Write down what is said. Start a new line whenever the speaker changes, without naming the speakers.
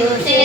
Dios